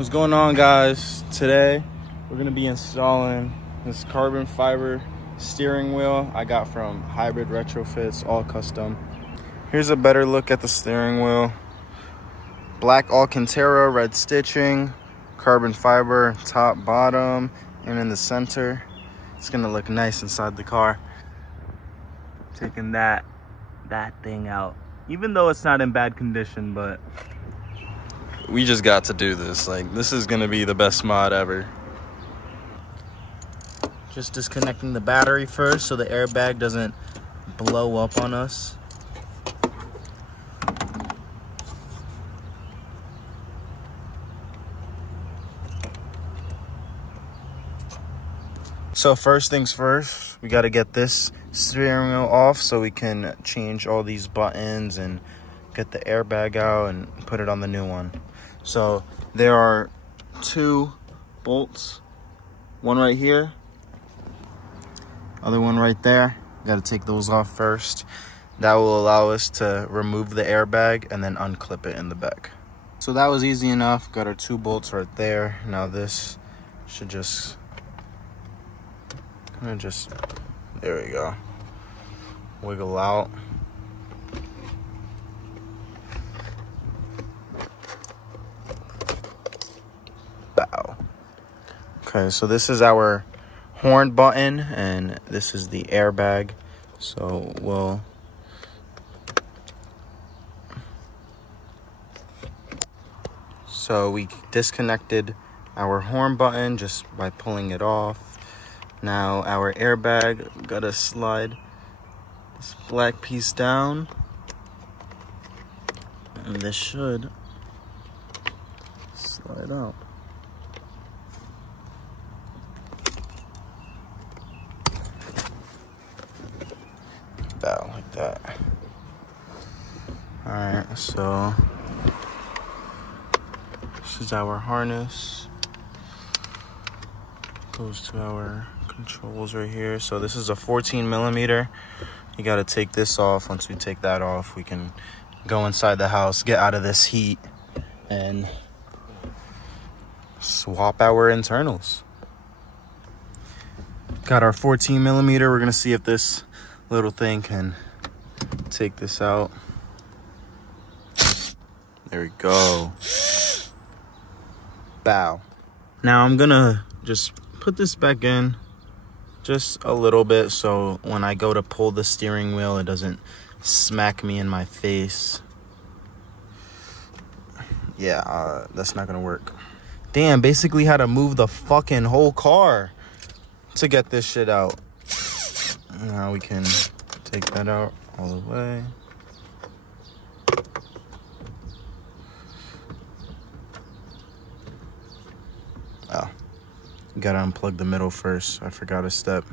What's going on, guys? Today we're gonna be installing this carbon fiber steering wheel I got from Hybrid Retrofits, all custom. Here's a better look at the steering wheel. Black Alcantara, red stitching, carbon fiber top, bottom, and in the center. It's gonna look nice inside the car. Taking that thing out, even though it's not in bad condition, but we just got to do this. Like, this is gonna be the best mod ever. Just disconnecting the battery first so the airbag doesn't blow up on us. So first things first, we got to get this steering wheel off so we can change all these buttons and get the airbag out and put it on the new one. So there are 2 bolts, one right here, other one right there. Got to take those off first. That will allow us to remove the airbag and then unclip it in the back. So that was easy enough. Got our 2 bolts right there. Now this should just there we go, wiggle out. Bow. Okay, so this is our horn button and this is the airbag. So we disconnected our horn button just by pulling it off. Now our airbag, gotta slide this black piece down, and this should slide out. Bow, like that. All right, so this is our harness. Goes to our controls right here. So this is a 14mm. You got to take this off. Once we take that off, we can go inside the house, get out of this heat, and swap our internals. Got our 14mm. We're gonna see if this little thing can take this out. There we go. Bow. Now I'm gonna just put this back in just a little bit so when I go to pull the steering wheel, it doesn't smack me in my face. Yeah, that's not gonna work. Damn, basically had to move the fucking whole car to get this shit out. Now we can take that out all the way. Oh. Gotta unplug the middle first. I forgot a step.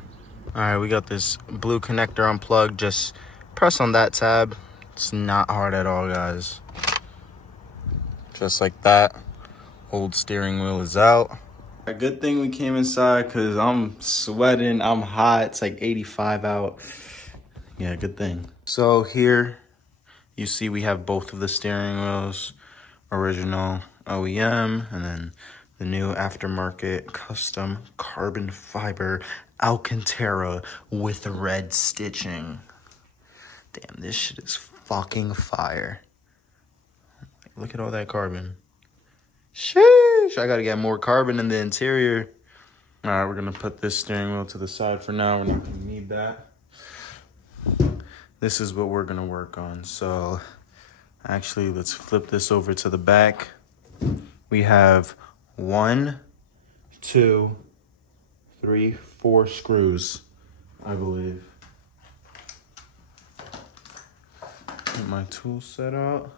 All right, we got this blue connector unplugged. Just press on that tab. It's not hard at all, guys. Just like that. Old steering wheel is out. A good thing we came inside because I'm sweating. I'm hot. It's like 85 out. Yeah, good thing. So here you see we have both of the steering wheels. Original OEM and then the new aftermarket custom carbon fiber Alcantara with red stitching. Damn, this shit is fucking fire. Look at all that carbon. Sheesh, I gotta get more carbon in the interior. All right, we're gonna put this steering wheel to the side for now. We're not gonna need that. This is what we're gonna work on. So actually, let's flip this over to the back. We have 1, 2, 3, 4 screws, I believe. Get my tool set out.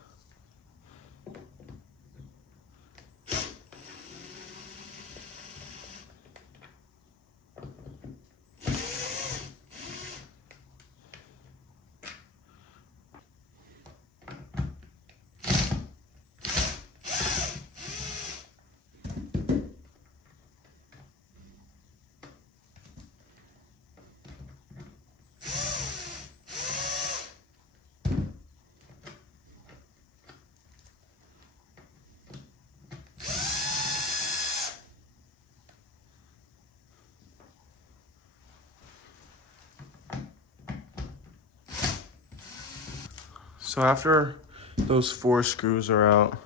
So after those 4 screws are out,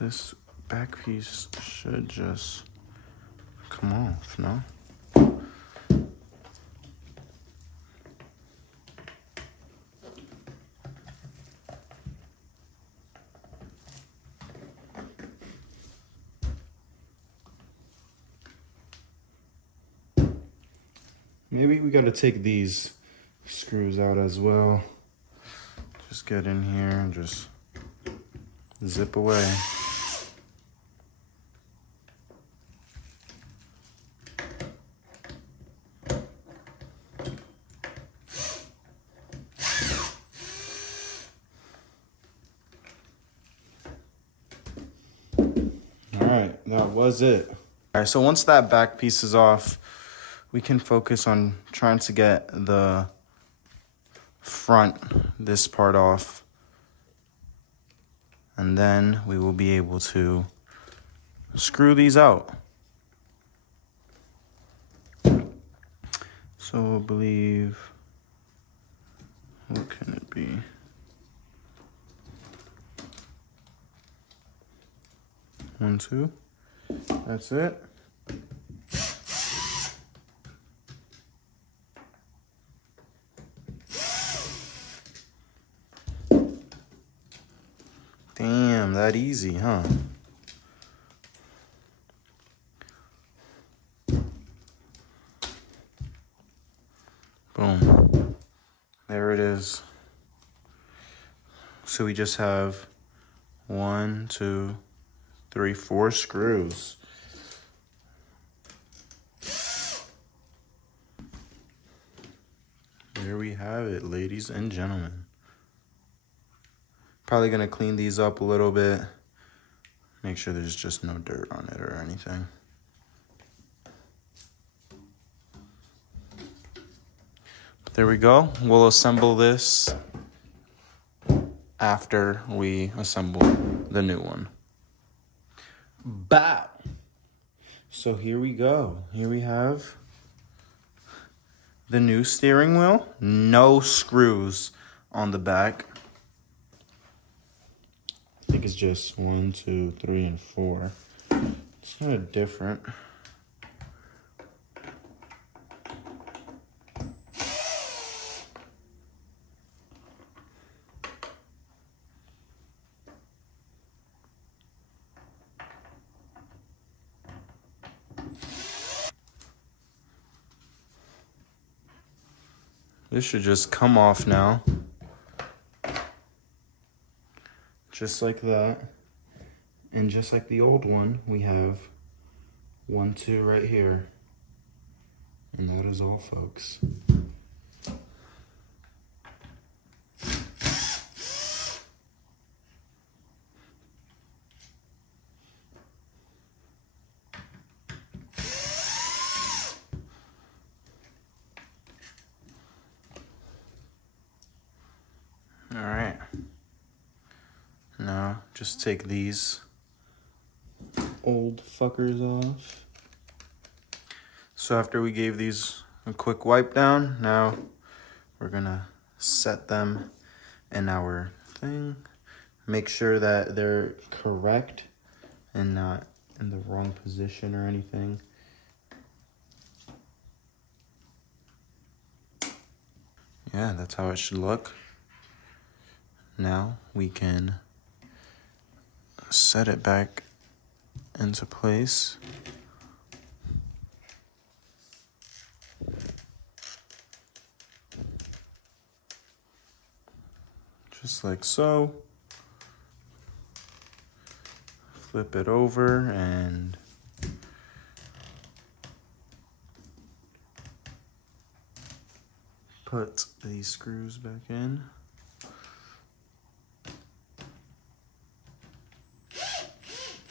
this back piece should just come off, no? Maybe we gotta take these screws out as well. Just get in here and just zip away. All right, that was it. All right, so once that back piece is off, we can focus on trying to get the front, this part off. And then we will be able to screw these out. So I believe, what can it be? One, two, that's it. Damn, that easy, huh? Boom. There it is. So we just have 1, 2, 3, 4 screws. There we have it, ladies and gentlemen. Probably gonna clean these up a little bit. Make sure there's just no dirt on it or anything. But there we go. We'll assemble this after we assemble the new one. Bow. So here we go. Here we have the new steering wheel. No screws on the back. I think it's just 1, 2, 3, and 4. It's kind of different. This should just come off now. Just like that. And just like the old one, we have 1, 2 right here. And that is all, folks. All right. Now, just take these old fuckers off. So after we gave these a quick wipe down, now we're gonna set them in our thing. Make sure that they're correct and not in the wrong position or anything. Yeah, that's how it should look. Now we can set it back into place. Just like so. Flip it over and put these screws back in.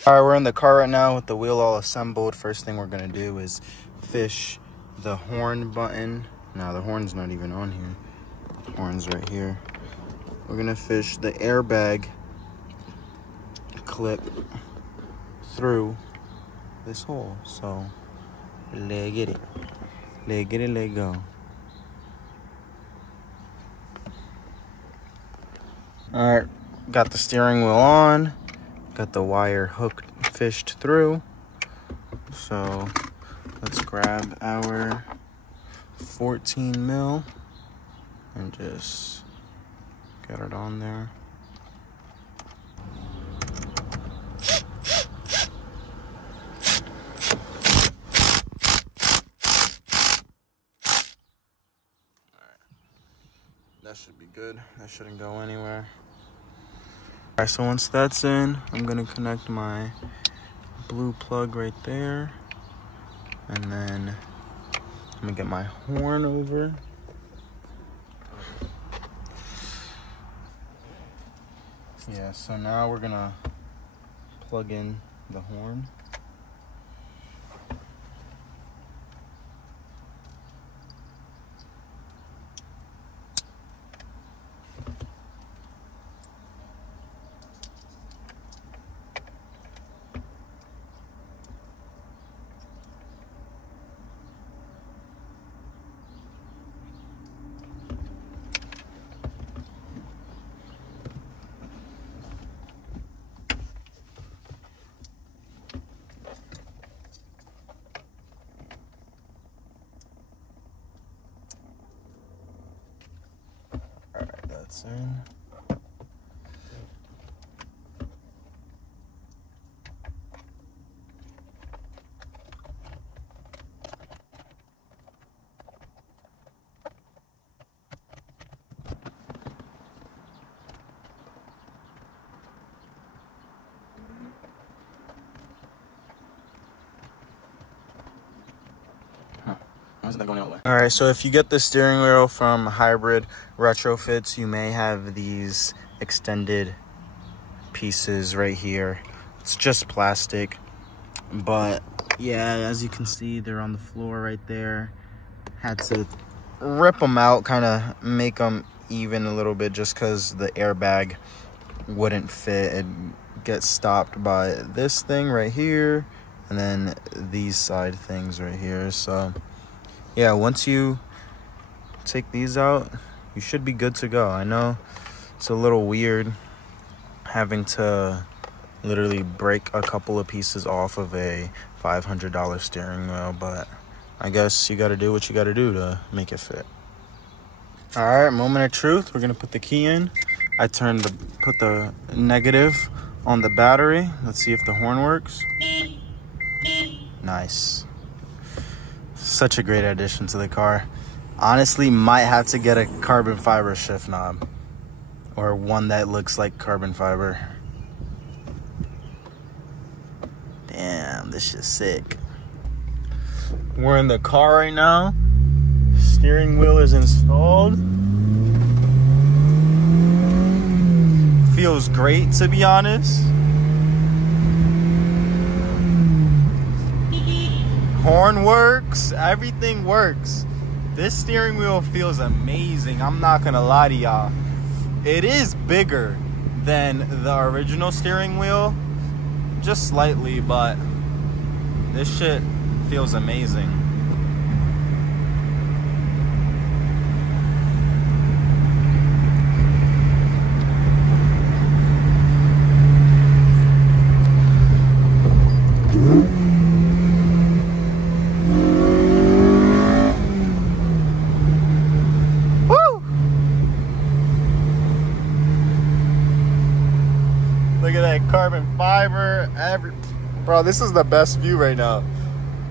All right, we're in the car right now with the wheel all assembled. First thing we're gonna do is fish the horn button. No, the horn's not even on here. The horn's right here. We're gonna fish the airbag clip through this hole. So, let's get it. Let's get it, let go. All right, got the steering wheel on, got the wire hooked, fished through. So let's grab our 14 mil and just get it on there. That should be good. That shouldn't go anywhere. All right, so once that's in, I'm gonna connect my blue plug right there. And then I'm gonna get my horn over. Yeah, so now we're gonna plug in the horn. That's in. All right, so if you get the steering wheel from hybrid retrofits, you may have these extended pieces right here. It's just plastic, but yeah, as you can see, they're on the floor right there. Had to rip them out, kind of make them even a little bit, just because the airbag wouldn't fit. It gets stopped by this thing right here, and then these side things right here. So yeah, once you take these out, you should be good to go. I know it's a little weird having to literally break a couple of pieces off of a $500 steering wheel, but I guess you got to do what you got to do to make it fit. All right, moment of truth. We're gonna put the key in. I put the negative on the battery. Let's see if the horn works. Nice. Such a great addition to the car. Honestly, might have to get a carbon fiber shift knob, or one that looks like carbon fiber. Damn, this shit's sick. We're in the car right now. Steering wheel is installed. Feels great, to be honest. Horn works, everything works. This steering wheel feels amazing. I'm not gonna lie to y'all. It is bigger than the original steering wheel, just slightly, but this shit feels amazing. Look at that carbon fiber. Bro, this is the best view right now.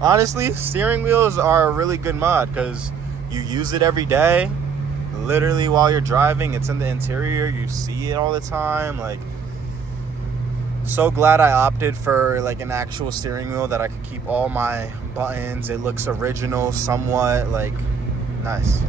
Honestly, steering wheels are a really good mod because you use it every day. Literally while you're driving, it's in the interior. You see it all the time. Like, so glad I opted for like an actual steering wheel that I could keep all my buttons. It looks original somewhat. Like, nice.